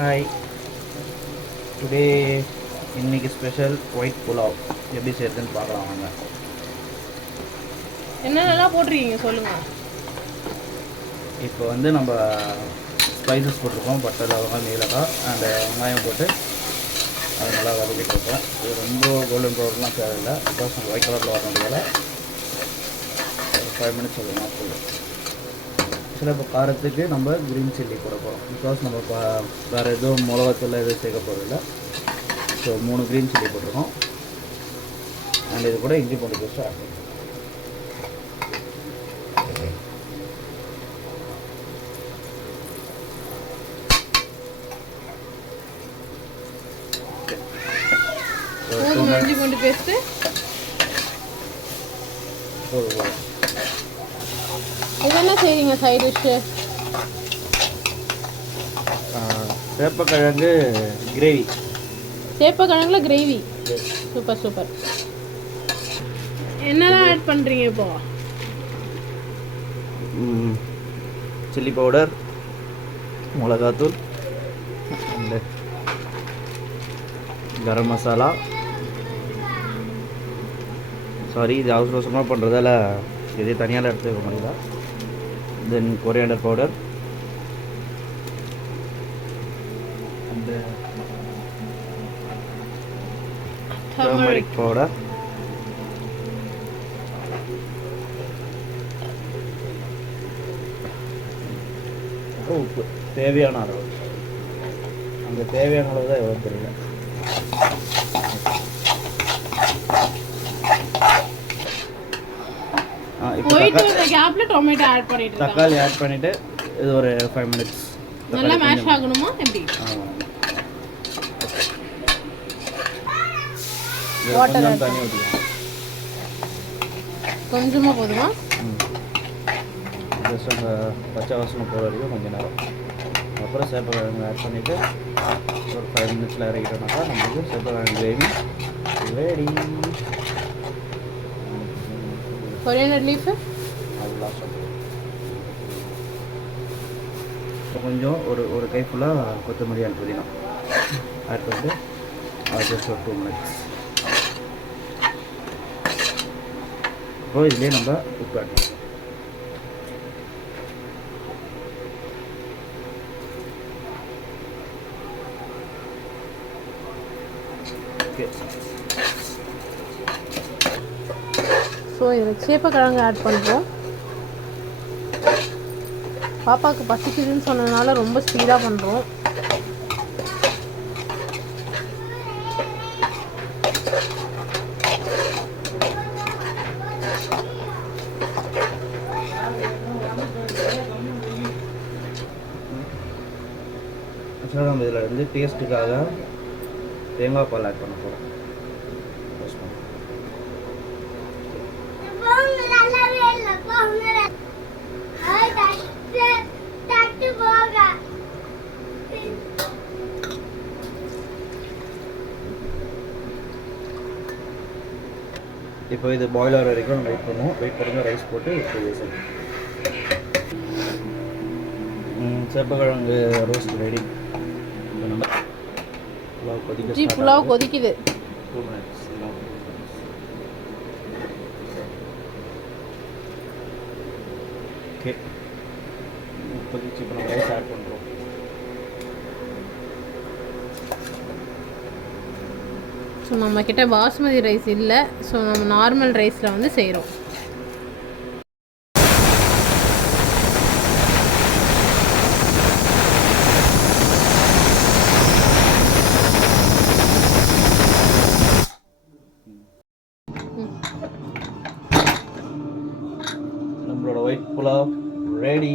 Hi, today இன்னைக்கு special white pulao எப்படி செய்யறதுன்னு பார்க்கலாம் வாங்க. என்னென்னலாம் போட்டிருக்கீங்க சொல்லுங்க. இப்போ வந்து நம்ம ஸ்பைசஸ் போட்டிருக்கோம், பட்டை லவங்கம் நீலக்காய் அந்த வெங்காயம் போட்டு அது நல்லா வதக்கிட்டு இருக்கோம். இது ரொம்ப கோல்டன் ப்ரௌன்லாம் தேவையில்லை, பிகாஸ் நம்ம ஒயிட் கலரில் வரணுன்றதால 5 மினிட்ஸ் அது போதும். ஆக்சுவலாக இப்போ காரத்துக்கு நம்ம க்ரீன் சில்லி போட போகிறோம், பிகாஸ் நம்ம இப்போ வேறு எதுவும் மிளகாத்தூள் எதுவும் சேர்க்க போகிறதில்ல. ஸோ 3 க்ரீன் சில்லி போட்டிருக்கோம். அண்ட் இது கூட இஞ்சி பூண்டு பேஸ்ட் ஆட் பண்ணுறோம். இஞ்சி பூண்டு பேஸ்ட்டு இது என்ன செய்றீங்க சைட் டிஷ்ஷு? சேப்பக்கிழங்கு கிரேவி. சேப்பக்கிழங்குல கிரேவி. Super super. என்னெல்லாம் ஆட் பண்ணுறீங்க இப்போ? சில்லி பவுடர், மிளகாத்தூள் அண்டு கரம் மசாலா. சாரி, இது அவசர அவசரமாக பண்ணுறதால இதே தனியாக எடுத்துக்க முடியல. Then coriander powder and turmeric powder, உப்பு தேவையான அளவு. அந்த தேவையான அளவு தான் எவ்வளோ தெரியல. தக்காளி ஆட் பண்ணிட்டு இது ஒரு 5 மினிட்ஸ் நல்லா மேஷ் ஆகணுமா எப்படி? கொஞ்சம் தண்ணி ஊற்றிக்கலாம். கொஞ்சமாக போதுமா? ஜஸ்ட் அந்த பச்சை வாசனை போகிற வரைக்கும் கொஞ்சம் நேரம். அப்புறம் சேப்பக்கிழங்கு ஆட் பண்ணிவிட்டு ஒரு 5 மினிட்ஸில் இறக்கிட்டோம்னாக்கா நம்மளுக்கு சேப்பக்கிழங்கு கிரேவி ரெடி. கொரியாண்டர் லீஃப் அதெல்லாம் சொல்லுங்கள். இப்போ கொஞ்சம் ஒரு கை ஃபுல்லாக கொத்தமல்லி அண்ட் புதினா ஆட் பண்ணிட்டு ஜஸ்ட் ஒரு 2 மினிட்ஸ். இப்போ இதுலேயே நம்ம உப்பு ஆட் பண்ணலாம். ஸோ இதில் சேப்பக்கிழங்கு ஆட் பண்ணுறோம். பாப்பாவுக்கு பசிக்குதுன்னு சொன்னதுனால ரொம்ப ஸ்பீடாக பண்ணுறோம். ஆக்சுவலாக நம்ம இதில் வந்து டேஸ்ட்டுக்காக தேங்காய் பால் ஆட் பண்ண போகிறோம். இப்போ இது பாயில் ஆகிற வரைக்கும் வெயிட் பண்ணுவோம். வெயிட் பண்ணுங்க, ரைஸ் போட்டு சேப்பக்கிழங்கு ரோஸ்ட் ரெடி. புலாவ் கொதிக்குது. 2 மினிட்ஸ். ஓகே, கொதிச்சு இப்போ நம்ம ரைஸ் ஆட் பண்ணுறோம். ஸோ நம்மக்கிட்ட பாஸ்மதி ரைஸ் இல்லை, ஸோ நம்ம நார்மல் ரைஸில் வந்து செய்கிறோம். நம்மளோட ஒயிட் புலாவ் ரெடி.